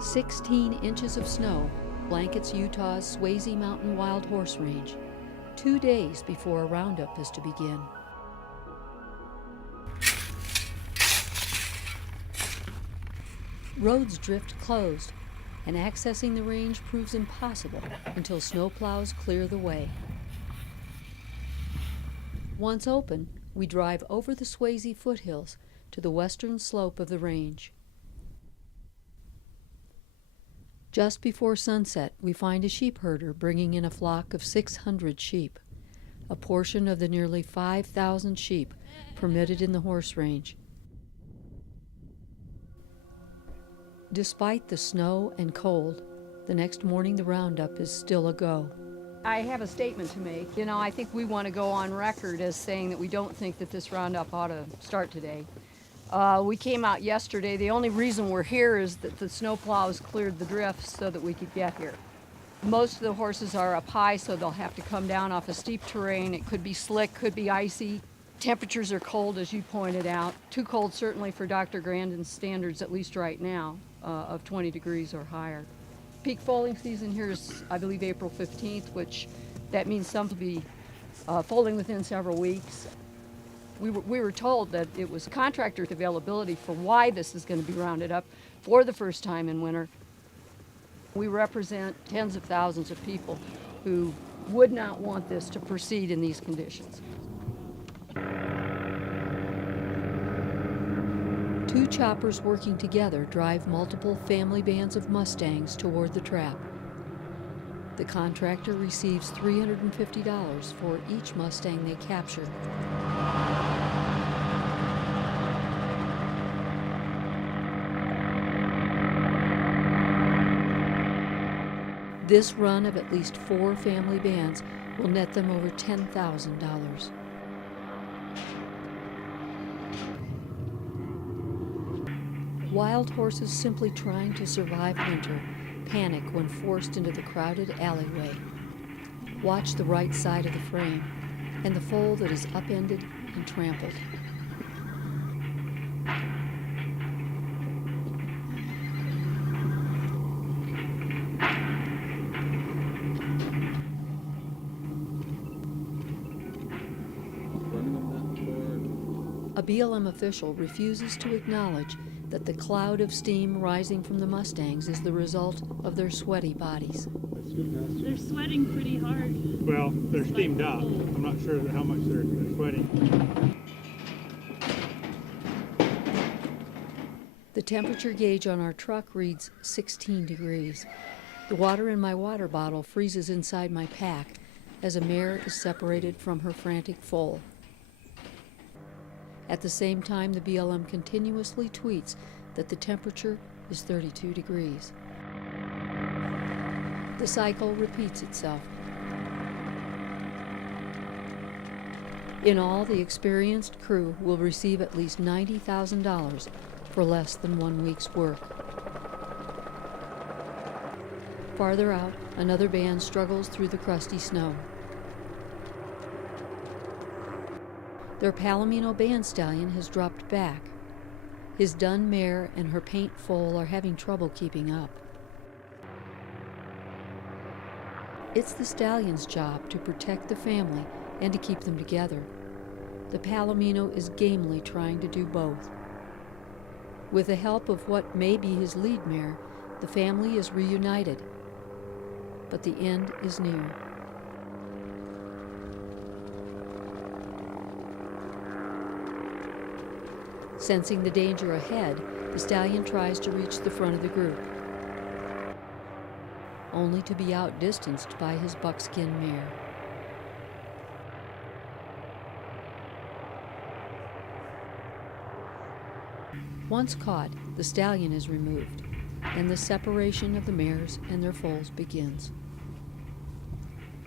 16 inches of snow blankets Utah's Swasey Mountain Wild Horse Range, 2 days before a roundup is to begin. Roads drift closed, and accessing the range proves impossible until snowplows clear the way. Once open, we drive over the Swasey foothills to the western slope of the range. Just before sunset, we find a sheep herder bringing in a flock of 600 sheep, a portion of the nearly 5,000 sheep permitted in the horse range. Despite the snow and cold, the next morning the roundup is still a go. I have a statement to make. I think we want to go on record as saying that we don't think that this roundup ought to start today. We came out yesterday. The only reason we're here is that the snowplows cleared the drifts so that we could get here. Most of the horses are up high, so they'll have to come down off a steep terrain. It could be slick, could be icy. Temperatures are cold, as you pointed out. Too cold, certainly, for Dr. Grandin's standards, at least right now, of 20 degrees or higher. Peak foaling season here is, I believe, April 15th, which that means some will be foaling within several weeks. We were told that it was contractor availability for why this is going to be rounded up for the first time in winter. We represent tens of thousands of people who would not want this to proceed in these conditions. Two choppers working together drive multiple family bands of Mustangs toward the trap. The contractor receives $350 for each Mustang they capture. This run of at least 4 family bands will net them over $10,000. Wild horses simply trying to survive winter panic when forced into the crowded alleyway. Watch the right side of the frame and the foal that is upended and trampled. A BLM official refuses to acknowledge that the cloud of steam rising from the Mustangs is the result of their sweaty bodies. They're sweating pretty hard. Well, they're steamed up. I'm not sure how much they're sweating. The temperature gauge on our truck reads 16 degrees. The water in my water bottle freezes inside my pack as a mare is separated from her frantic foal. At the same time, the BLM continuously tweets that the temperature is 32 degrees. The cycle repeats itself. In all, the experienced crew will receive at least $90,000 for less than 1 week's work. Farther out, another band struggles through the crusty snow. Their Palomino band stallion has dropped back. His dun mare and her paint foal are having trouble keeping up. It's the stallion's job to protect the family and to keep them together. The Palomino is gamely trying to do both. With the help of what may be his lead mare, the family is reunited. But the end is near. Sensing the danger ahead, the stallion tries to reach the front of the group, only to be outdistanced by his buckskin mare. Once caught, the stallion is removed, and the separation of the mares and their foals begins.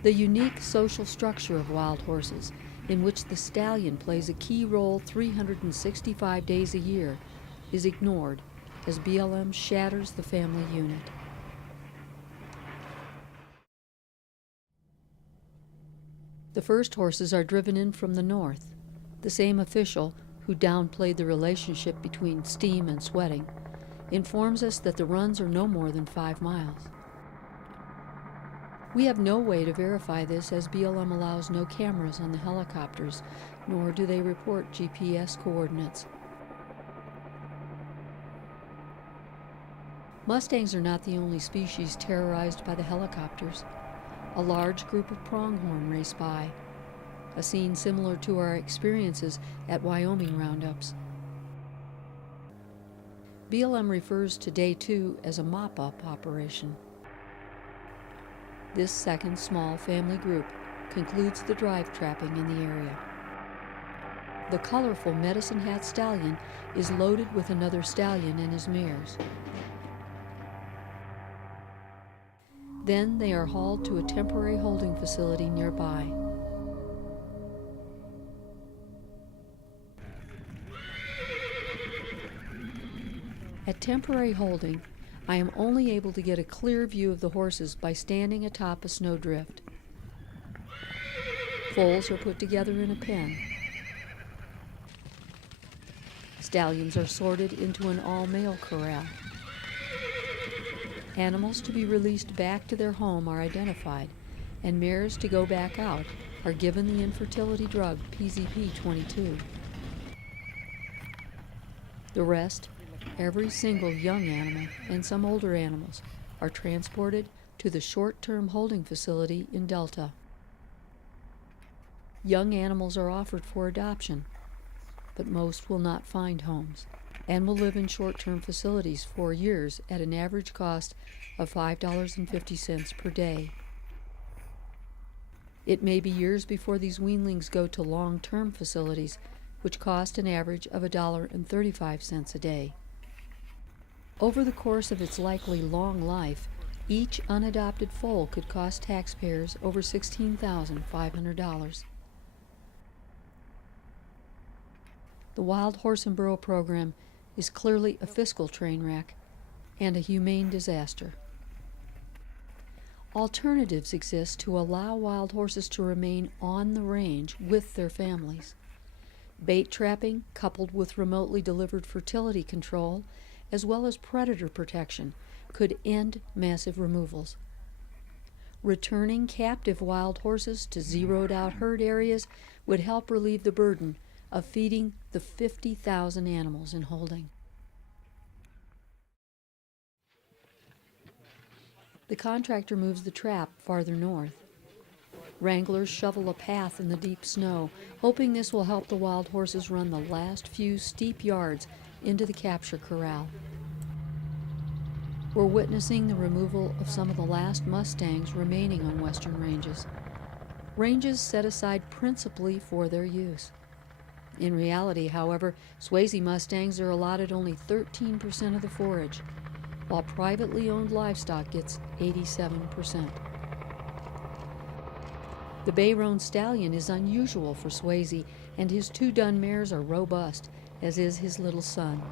The unique social structure of wild horses, in which the stallion plays a key role 365 days a year, is ignored as BLM shatters the family unit. The first horses are driven in from the north. The same official, who downplayed the relationship between steam and sweating, informs us that the runs are no more than 5 miles. We have no way to verify this, as BLM allows no cameras on the helicopters, nor do they report GPS coordinates. Mustangs are not the only species terrorized by the helicopters. A large group of pronghorn race by, a scene similar to our experiences at Wyoming roundups. BLM refers to Day 2 as a mop-up operation. This second small family group concludes the drive trapping in the area. The colorful Medicine Hat stallion is loaded with another stallion and his mares. Then they are hauled to a temporary holding facility nearby. At temporary holding, I am only able to get a clear view of the horses by standing atop a snowdrift. Foals are put together in a pen. Stallions are sorted into an all-male corral. Animals to be released back to their home are identified, and mares to go back out are given the infertility drug PZP-22. The rest, every single young animal and some older animals, are transported to the short-term holding facility in Delta. Young animals are offered for adoption, but most will not find homes and will live in short-term facilities for years at an average cost of $5.50 per day. It may be years before these weanlings go to long-term facilities, which cost an average of $1.35 a day. Over the course of its likely long life, each unadopted foal could cost taxpayers over $16,500. The Wild Horse and Burro program is clearly a fiscal train wreck and a humane disaster. Alternatives exist to allow wild horses to remain on the range with their families. Bait trapping, coupled with remotely delivered fertility control, as well as predator protection, could end massive removals. Returning captive wild horses to zeroed-out herd areas would help relieve the burden of feeding the 50,000 animals in holding. The contractor moves the trap farther north. Wranglers shovel a path in the deep snow, hoping this will help the wild horses run the last few steep yards into the capture corral. We're witnessing the removal of some of the last Mustangs remaining on western ranges. Ranges set aside principally for their use. In reality, however, Swasey Mustangs are allotted only 13% of the forage, while privately owned livestock gets 87%. The bay-roan stallion is unusual for Swasey, and his 2 dun mares are robust, as is his little son.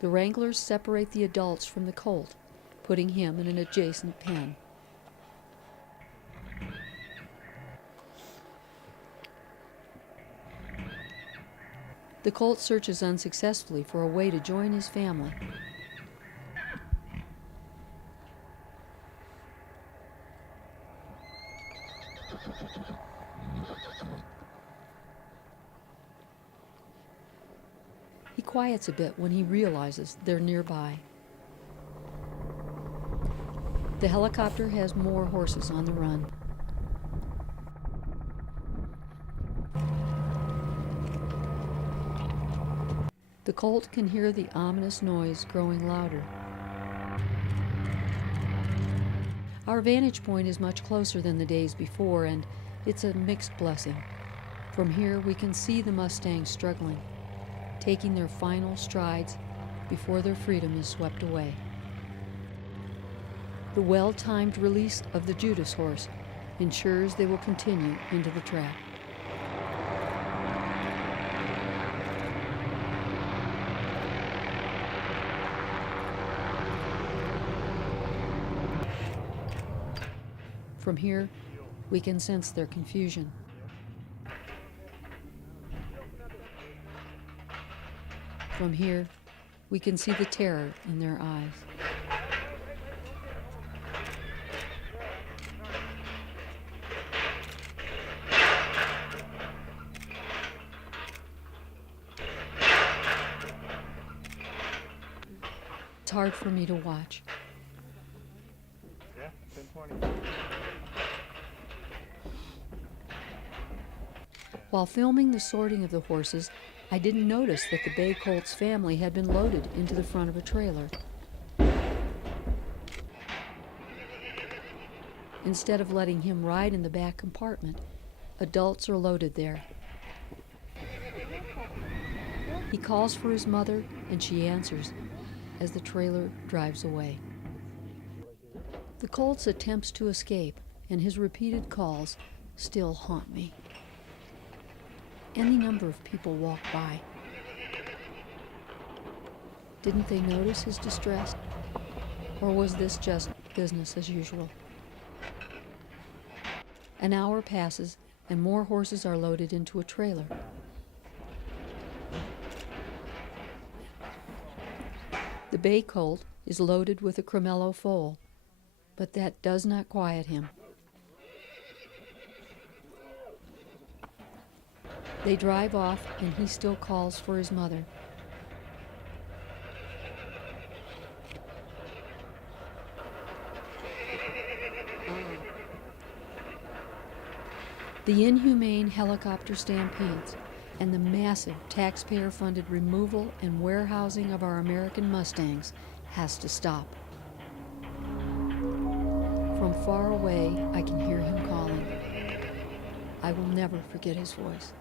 The wranglers separate the adults from the colt, putting him in an adjacent pen. The colt searches unsuccessfully for a way to join his family. He quiets a bit when he realizes they're nearby. The helicopter has more horses on the run. The colt can hear the ominous noise growing louder. Our vantage point is much closer than the days before, and it's a mixed blessing. From here we can see the Mustangs struggling, taking their final strides before their freedom is swept away. The well-timed release of the Judas horse ensures they will continue into the trap. From here, we can sense their confusion. From here, we can see the terror in their eyes. It's hard for me to watch. Yeah, 10:20. While filming the sorting of the horses, I didn't notice that the bay colt's family had been loaded into the front of a trailer. Instead of letting him ride in the back compartment, adults are loaded there. He calls for his mother, and she answers as the trailer drives away. The colt's attempts to escape and his repeated calls still haunt me. Any number of people walk by. Didn't they notice his distress? Or was this just business as usual? An hour passes and more horses are loaded into a trailer. The bay colt is loaded with a cremello foal, but that does not quiet him. They drive off and he still calls for his mother. The inhumane helicopter stampedes and the massive taxpayer-funded removal and warehousing of our American Mustangs has to stop. From far away, I can hear him calling. I will never forget his voice.